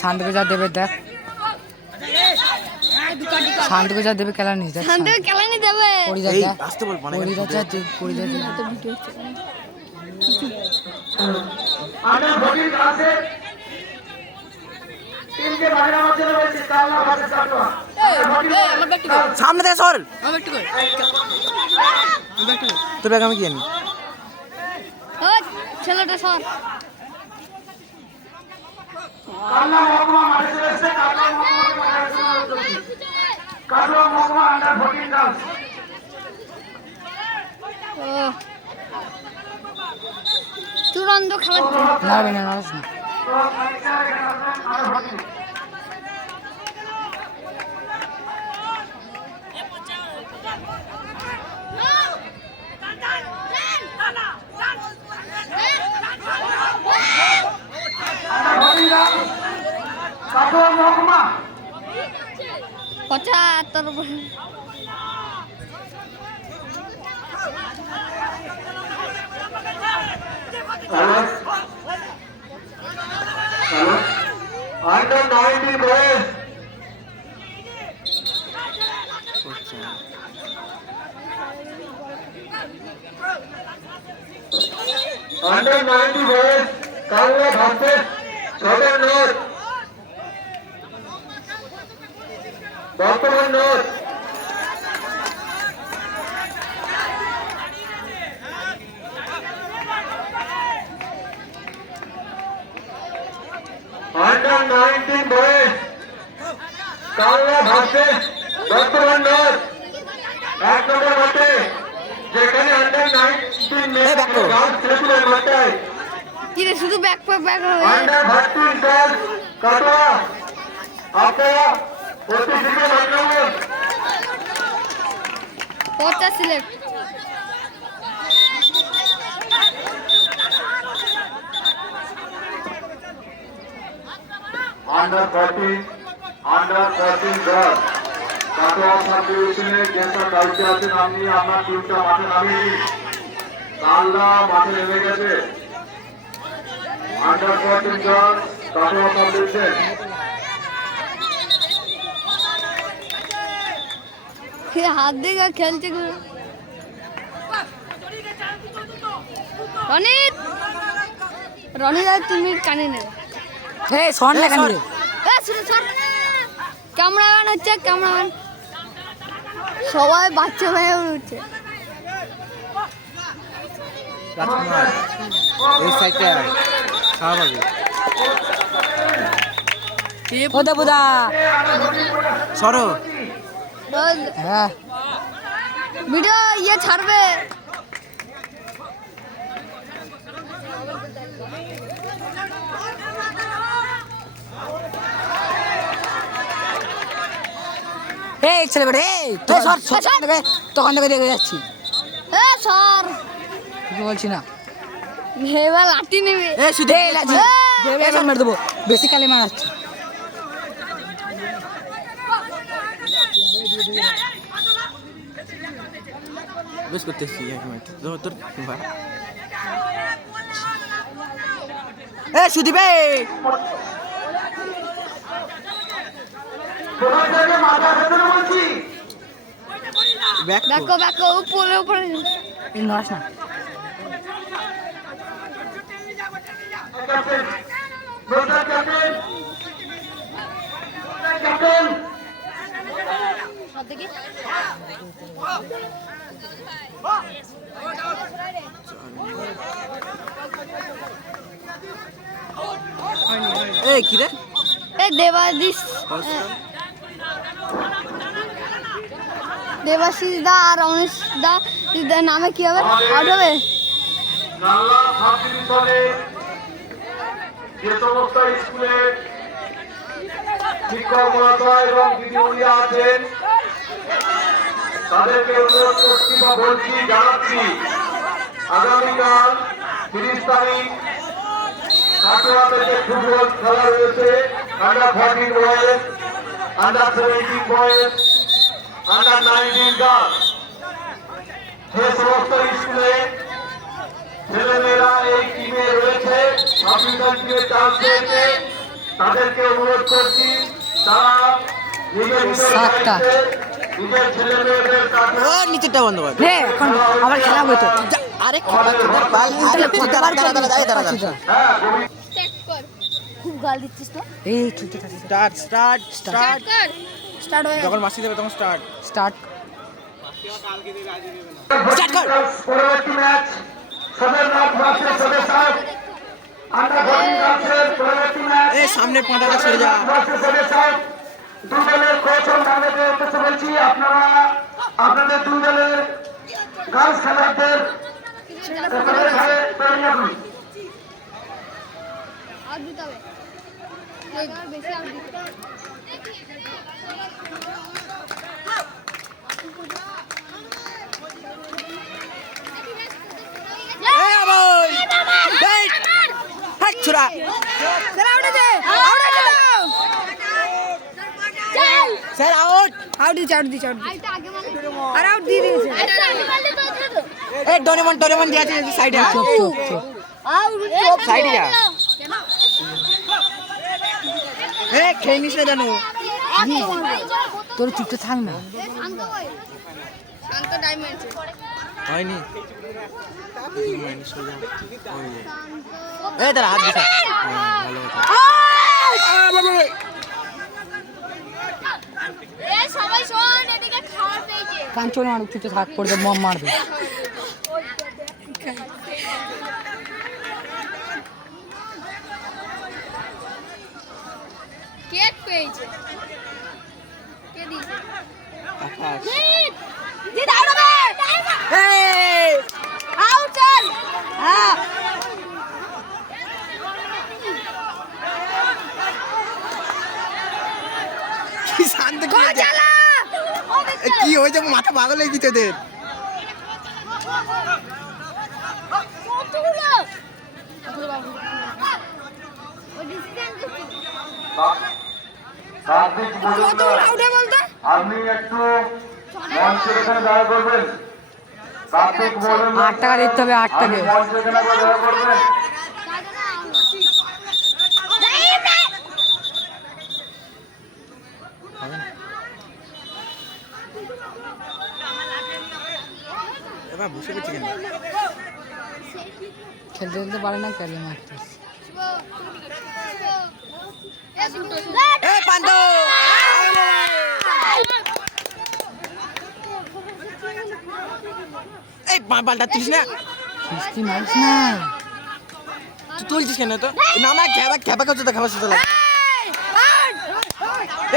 শান্তকে যা দেবে দেখ, শান্তকে যা দেবে খেলা নিস, শান্তকে খেলা নিয়ে দেবে। সামনে থেকে সর, তোর ব্যাগ আমি কি জানি। ছেলেটা সর। চূড়ান্ত খেলা নাড়বে না, নাড়াস না। পচা তোর Under 90 boys. Under 90 boys. Kangla Bhaskar, Southern North. Bhaskar North. Under 19 boys, Kangla Bhaskar, Bhaskar North. এক নম্বর মাঠে যেখানে আন্ডার 19 মেয়ে গার্লস ছেলেদের মাঠে কি রে শুধু back back under 13 girls Katwa আপনারা অতি শীঘ্র মাঠ নেবেন। পচা সিলেক্ট Under 14 girls. কাটোয়া সাব ডিভিশনে যেসব দায়িত্বে আছেন আপনি আপনার টিমটা মাঠে নামিয়ে দিন। কাল্লা মাঠে নেমে গেছে। Under 14 girls, Katwa sub division. হাত দিয়ে খেলছে রনিত রনিত তুমি কানে নেবে ক্যামেরাম্যান হচ্ছে ক্যামেরাম্যান সবাই বাচ্চা হয়ে উঠছে ভিডিও ইয়ে ছাড়বে ছেলে বেড়ে তখন থেকে দেখে যাচ্ছি, সর বলছি না এবার লাঠি নেবে মেরে দেবো, বেশি কালে মারাচ্ছি। বেশ করতেছি এক মিনিট তোর সুদীপ উপরে উপরে নড়াস না। এই কি রে দেবাশিস দেবাশিস দা আর অনিশ দা নামে কি হবে আউট হবে। যে সমস্ত স্কুলে শিক্ষক মহাশয় এবং দিদিমণিরা আছেন তাদেরকে অনুরোধ করছি বা বলছি জানাচ্ছি আগামীকাল 30 তারিখ কাটোয়া থেকে ফুটবল খেলা রয়েছে। Under 14 boys, under 17 boys, under 19 girls, যে সমস্ত স্কুলে ছেলেমেয়েরা এই টিমে রয়েছে, আফ্রিকান টিমে চান্স পেয়েছে, তাদেরকে অনুরোধ করছি তারা নিজের নিজের সাতটা। দায়িত্বে নিজের ছেলে মেয়েদের কাছে নিচেরটা বন্ধ কর। রে এখন আবার খেলা হবে তো আরে হ্যাঁ তুমি খুব গাল দিচ্ছিস তো এই চলতে থাকে স্টার্ট স্টার্ট স্টার্ট স্টার্ট হয়ে যখন মাসি দেবে তখন স্টার্ট স্টার্ট স্টার্ট কর। পরবর্তী ম্যাচ সদরনাথ ভার্সেস সদরসাহেব আন্ডার 14 গার্লসের পরবর্তী ম্যাচ এই সামনে পাঁটাটা সরে যা। ভার্সেস সদরসাহেব। দুই দলের কোচ ও ম্যানেজারদের উদ্দেশ্যে বলছি, আপনারা আপনাদের দুই দলের গার্লস খেলোয়াড়দের তৈরি রাখুন। আর দিতে হবে বেশি আর দিতে হবে এই আবল এই হাত ছুরা স্যার আউট আউট দিচ্ছে আর আউট দিয়ে দিয়েছে এই ডোরেমন ডোরেমন দিয়ে আছে সাইডে চুপ চুপ চুপ সাইডে যা। এই খেয়ে নিস না জানো তোর চুপতে থাক না শান্ত ডায়মন্ড হয়নি এই দাঁড়া হাত দিছা ভালো কথা। সবাই শোন এদিকে খাওয়ার পেয়েছে কাঞ্চন আর চুপতে থাক পড়বে মম মারবে কেক পেয়েছে কে দিয়েছে আকাশ জিত আউট হবে এই আউট চল হ্যাঁ কি শান্ত কি হয়েছে? এ, কি হয়েছে মাথা পাগল হয়ে গেছে ওদের। কার্তিক মজুমদার, আপনি একটু মঞ্চের এখানে দেখা করবেন। কার্তিক মজুমদার, 8 টাকা দিতে হবে 8 আপনি টাকা মঞ্চের এখানে একবার দেখা করবেন। এবার বসে গেছি কেন? খেলতে খেলতে পারে না খেলে মারতে এই পান্ডু এই পাল্টাচ্ছিস না কিস্তি মারিস না তুই তুলছিস কেন তো না আমার খেপা খেপা করছে তো খাবার সাথে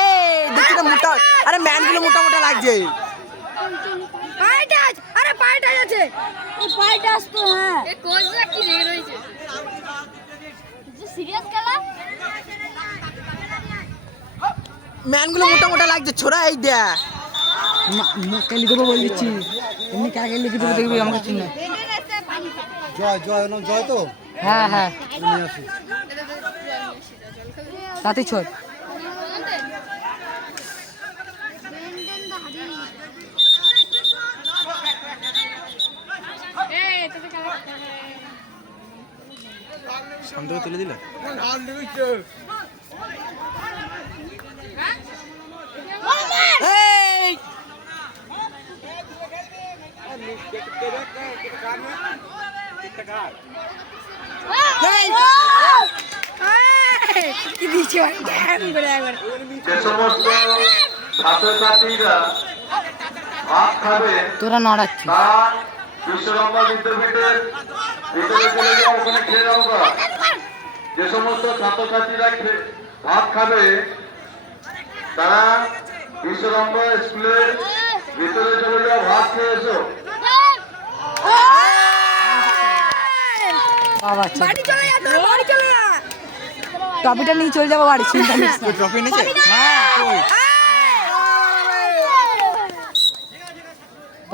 এই দেখছি না মোটা আরে ম্যানগুলো মোটা মোটা লাগছে আরে পাইটা আছে এই পাইটা আসতো হ্যাঁ এই কোচটা কি লেগে রয়েছে যে সিরিয়াস খেলা ম্যানগুলো মোটা মোটা লাগছে ছোড়া এই দেখ মুখে লিখে দেবো বলে দিচ্ছি এমনি কাকে লিখে দেবো দেখবি আমাকে চিনে জয় জয় নাম জয় তো হ্যাঁ হ্যাঁ নিয়ে আসি তাতে ছোট শান্ত হয়ে তুলে দিল এই কি দিচ্ছে যে সমস্ত ছাত্রছাত্রীরা ভাত খাবে তোরা নড়াচ্ছিস তা বিশ্বরম্ভা বিদ্যাপীঠের ভিতরে চলে যাও, ওখানে খেয়ে যাও গা। যে সমস্ত ছাত্রছাত্রীরা ভাত খাবে তারা বিশ্বরম্ভা স্কুলের ভিতরে চলে যাও, ভাত খেয়ে এসো। বাবা বাড়ি চলে যা তোর বাড়ি চলে যা টপিটা নিয়ে চলে যাবো বাড়ি চিন্তা নিস না ট্রফি এনেছে হ্যাঁ কই?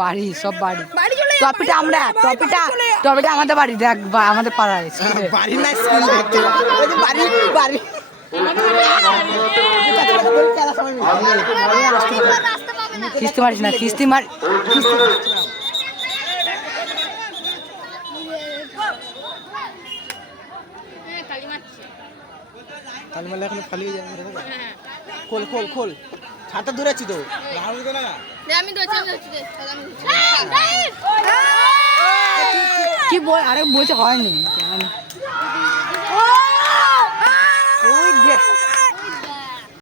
বাড়ি সব বাড়ি বাড়ি চলে যা টপিটা আমরা টপিটা আমাদের বাড়ি দেখ আমাদের পাড়ায় স্কুলে। বাড়ি না স্কুল দেখতে ওই যে বাড়ি বাড়ি আপনি একটু মনে খিস্তি মারিস না, খিস্তি মার। অর্জুন দোষ কালি মারছে তাহলে মানে এখন খালি হয়ে যাবে। খোল খোল খোল, ছাতা দূরে আছি তো। আমি ধরছি কি বল, আরে বলছে হয়নি।